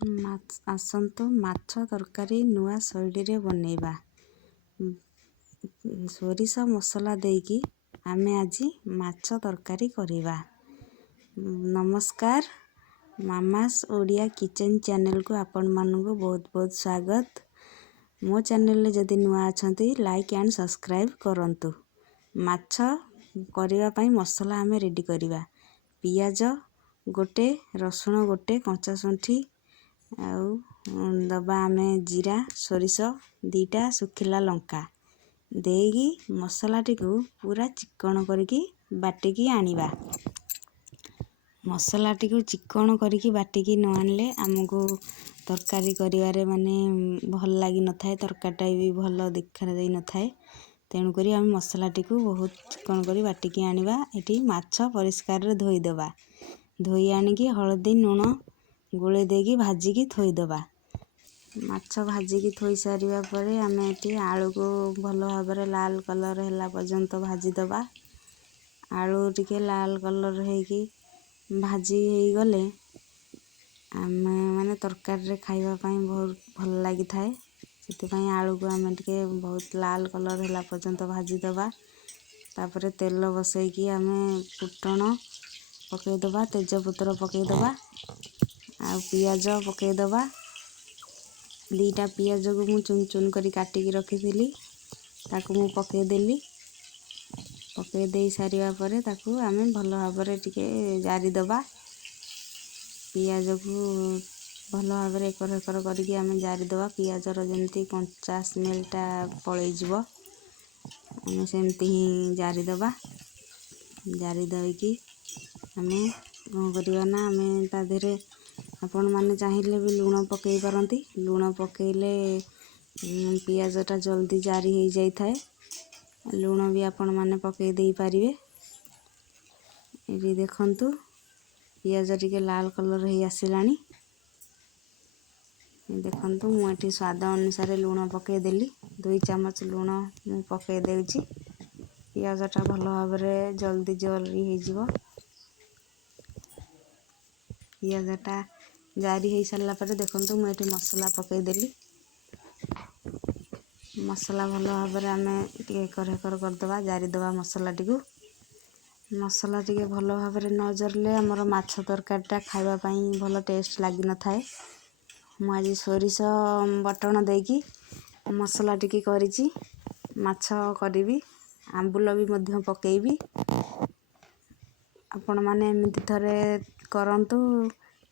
ଆସନ୍ତୁ ମାଛ ତରକାରୀ ନୂଆ ଶୈଳୀରେ ବନେଇବା। ସୋରିଷ ମସଲା ଦେଇକି ଆମେ ଆଜି ମାଛ ତରକାରୀ କରିବା। ନମସ୍କାର, ମାମାସ୍ ଓଡ଼ିଆ କିଚେନ୍ ଚ୍ୟାନେଲକୁ ଆପଣମାନଙ୍କୁ ବହୁତ ବହୁତ ସ୍ୱାଗତ। ମୋ ଚ୍ୟାନେଲରେ ଯଦି ନୂଆ ଅଛନ୍ତି ଲାଇକ୍ ଆଣ୍ଡ ସବସ୍କ୍ରାଇବ୍ କରନ୍ତୁ। ମାଛ କରିବା ପାଇଁ ମସଲା ଆମେ ରେଡ଼ି କରିବା। ପିଆଜ ଗୋଟେ, ରସୁଣ ଗୋଟେ, କଞ୍ଚା ଶୁଣ୍ଠି ଆଉ ଦବା ଆମେ ଜିରା, ସୋରିଷ ଦୁଇଟା, ଶୁଖିଲା ଲଙ୍କା ଦେଇକି ମସଲାଟିକୁ ପୁରା ଚିକ୍କଣ କରିକି ବାଟିକି ଆଣିବା। ମସଲାଟିକୁ ଚିକ୍କଣ କରିକି ବାଟିକି ନ ଆଣିଲେ ଆମକୁ ତରକାରୀ କରିବାରେ ଭଲ ଲାଗିନଥାଏ, ତରକାରୀଟା ବି ଭଲ ଦେଖାଯାଇନଥାଏ। ତେଣୁକରି ଆମେ ମସଲାଟିକୁ ବହୁତ ଚିକ୍କଣ କରି ବାଟିକି ଆଣିବା। ଏଠି ମାଛ ପରିଷ୍କାରରେ ଧୋଇଦେବା। ଧୋଇ ଆଣିକି ହଳଦୀ ଲୁଣ ଗୋଳେଇ ଦେଇକି ଭାଜିକି ଥୋଇଦେବା। ମାଛ ଭାଜିକି ଥୋଇ ସାରିବା ପରେ ଆମେ ଏଠି ଆଳୁକୁ ଭଲ ଭାବରେ ଲାଲ କଲର୍ ହେଲା ପର୍ଯ୍ୟନ୍ତ ଭାଜିଦେବା। ଆଳୁ ଟିକେ ଲାଲ କଲର୍ ହେଇକି ଭାଜି ହେଇଗଲେ ଆମେ ତରକାରୀରେ ଖାଇବା ପାଇଁ ବହୁତ ଭଲ ଲାଗିଥାଏ। ସେଥିପାଇଁ ଆଳୁକୁ ଆମେ ଟିକେ ବହୁତ ଲାଲ କଲର୍ ହେଲା ପର୍ଯ୍ୟନ୍ତ ଭାଜିଦେବା। ତାପରେ ତେଲ ବସେଇକି ଆମେ ଫୁଟଣ ପକାଇଦେବା, ତେଜପତ୍ର ପକାଇଦେବା ଆଉ ପିଆଜ ପକାଇଦେବା। ଦୁଇଟା ପିଆଜକୁ ମୁଁ ଚୁନ ଚୁନ କରି କାଟିକି ରଖିଥିଲି, ତାକୁ ମୁଁ ପକାଇଦେଲି। ପକାଇ ଦେଇ ସାରିବା ପରେ ତାକୁ ଆମେ ଭଲ ଭାବରେ ଟିକେ ଜାରିଦେବା। ପିଆଜକୁ ଭଲ ଭାବରେ ଏକର ଏକର କରିକି ଆମେ ଜାରିଦେବା। ପିଆଜର ଯେମିତି କଞ୍ଚା ସ୍ମେଲ୍ଟା ପଳେଇଯିବ, ଆମେ ସେମିତି ହିଁ ଜାରିଦେବା। ଜାରି ଦେଇକି ଆମେ କ'ଣ କରିବା ନା ଆମେ ତା ଦେହରେ ଆପଣମାନେ ଚାହିଁଲେ ବି ଲୁଣ ପକାଇ ପାରନ୍ତି। ଲୁଣ ପକାଇଲେ ପିଆଜଟା ଜଲ୍ଦି ଜାରି ହେଇଯାଇଥାଏ। ଲୁଣ ବି ଆପଣମାନେ ପକାଇ ଦେଇପାରିବେ। ଏଠି ଦେଖନ୍ତୁ ପିଆଜ ଟିକେ ଲାଲ କଲର୍ ହେଇ ଆସିଲାଣି। ଦେଖନ୍ତୁ ମୁଁ ଏଠି ସ୍ୱାଦ ଅନୁସାରେ ଲୁଣ ପକାଇଦେଲି। 2 ଚାମଚ ଲୁଣ ମୁଁ ପକାଇ ଦେଉଛି। ପିଆଜଟା ଭଲ ଭାବରେ ଜଲ୍ଦି ଜାରି ହେଇଯିବ। ପିଆଜଟା ଜାରି ହେଇସାରିଲା ପରେ ଦେଖନ୍ତୁ ମୁଁ ଏଠି ମସଲା ପକାଇଦେଲି। ମସଲା ଭଲ ଭାବରେ ଆମେ ଟିକେ ଏକର ଏକର କରିଦେବା, ଜାରିଦେବା ମସଲାଟିକୁ। ମସଲା ଟିକେ ଭଲ ଭାବରେ ନ ଜାରିଲେ ଆମର ମାଛ ତରକାରୀଟା ଖାଇବା ପାଇଁ ଭଲ ଟେଷ୍ଟ ଲାଗିନଥାଏ। ମୁଁ ଆଜି ସୋରିଷ ବଟଣ ଦେଇକି ମସଲା ଟିକେ କରିଛି। ମାଛ କରିବି, ଆମ୍ବୁଲ ବି ମଧ୍ୟ ପକାଇବି। ଆପଣମାନେ ଏମିତି ଥରେ କରନ୍ତୁ,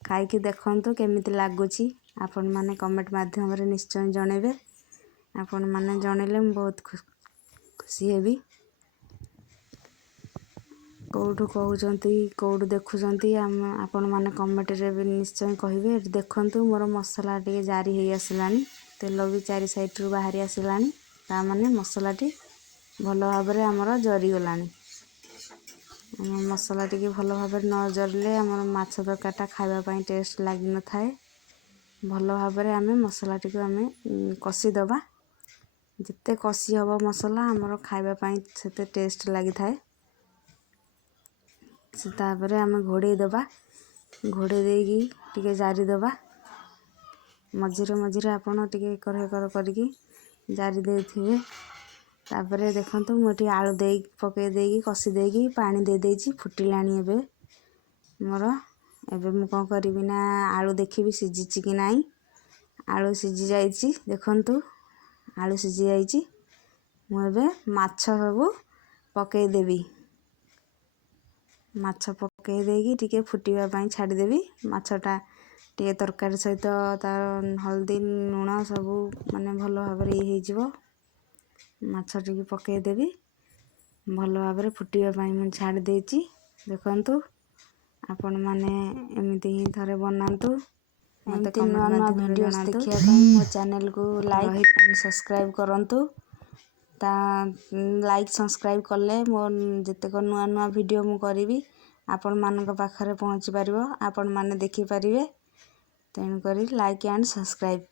ଖାଇକି ଦେଖନ୍ତୁ କେମିତି ଲାଗୁଛି। ଆପଣମାନେ କମେଣ୍ଟ ମାଧ୍ୟମରେ ନିଶ୍ଚୟ ଜଣାଇବେ। ଆପଣମାନେ ଜଣାଇଲେ ମୁଁ ବହୁତ ଖୁସି ହେବି। କେଉଁଠୁ କହୁଛନ୍ତି, କେଉଁଠୁ ଦେଖୁଛନ୍ତି ଆପଣମାନେ କମେଣ୍ଟରେ ବି ନିଶ୍ଚୟ କହିବେ। ଏଠି ଦେଖନ୍ତୁ ମୋର ମସଲା ଟିକେ ଜାରି ହେଇ ଆସିଲାଣି। ତେଲ ବି ଚାରି ସାଇଡ଼ରୁ ବାହାରି ଆସିଲାଣି। ତା ମାନେ ମସଲାଟି ଭଲ ଭାବରେ ଆମର ଜରିଗଲାଣି। ମସଲା ଟିକେ ଭଲ ଭାବରେ ନ ଜରିଲେ ଆମର ମାଛ ତରକାରୀଟା ଖାଇବା ପାଇଁ ଟେଷ୍ଟ ଲାଗିନଥାଏ। ଭଲ ଭାବରେ ଆମେ ମସଲାଟିକୁ ଆମେ କଷିଦେବା। ଯେତେ କଷି ହେବ ମସଲା ଆମର ଖାଇବା ପାଇଁ ସେତେ ଟେଷ୍ଟ ଲାଗିଥାଏ। ତାପରେ ଆମେ ଘୋଡ଼େଇ ଦେବା। ଘୋଡ଼େଇ ଦେଇକି ଟିକେ ଜାରିଦେବା। ମଝିରେ ମଝିରେ ଆପଣ ଟିକେ ଏକର ଏକର କରିକି ଜାରି ଦେଇଥିବେ। ତାପରେ ଦେଖନ୍ତୁ ମୁଁ ଏଠି ଆଳୁ ପକାଇ ଦେଇକି କଷି ଦେଇକି ପାଣି ଦେଇଦେଇଛି। ଫୁଟିଲାଣି ଏବେ ମୋର। ଏବେ ମୁଁ କ'ଣ କରିବି ନା ଆଳୁ ଦେଖିବି ସିଝିଛି କି ନାହିଁ। ଆଳୁ ସିଝି ଯାଇଛି, ଦେଖନ୍ତୁ ଆଳୁ ସିଝି ଯାଇଛି। ମୁଁ ଏବେ ମାଛ ସବୁ ପକାଇଦେବି। ମାଛ ପକାଇ ଦେଇକି ଟିକେ ଫୁଟିବା ପାଇଁ ଛାଡ଼ିଦେବି। ମାଛଟା ଟିକେ ତରକାରୀ ସହିତ ତାର ହଳଦୀ ଲୁଣ ସବୁ ଭଲ ଭାବରେ ହେଇଯିବ। ମାଛ ଟିକେ ପକାଇଦେବି। ଭଲ ଭାବରେ ଫୁଟିବା ପାଇଁ ମୁଁ ଛାଡ଼ି ଦେଇଛି। ଦେଖନ୍ତୁ ଆପଣମାନେ ଏମିତି ହିଁ ଥରେ ବନାନ୍ତୁ। ମୋତେ ନୂଆ ନୂଆ ଭିଡ଼ିଓ ଦେଖିବା ପାଇଁ ମୋ ଚ୍ୟାନେଲକୁ ଲାଇକ୍ ଆଣ୍ଡ ସବସ୍କ୍ରାଇବ୍ କରନ୍ତୁ। ଲାଇକ୍ ସବସ୍କ୍ରାଇବ୍ କଲେ ମୋ ଯେତେକ ନୂଆ ନୂଆ ଭିଡ଼ିଓ ମୁଁ କରିବି ଆପଣମାନଙ୍କ ପାଖରେ ପହଞ୍ଚି ପାରିବ, ଆପଣମାନେ ଦେଖିପାରିବେ। ତେଣୁକରି ଲାଇକ୍ ଆଣ୍ଡ ସବସ୍କ୍ରାଇବ୍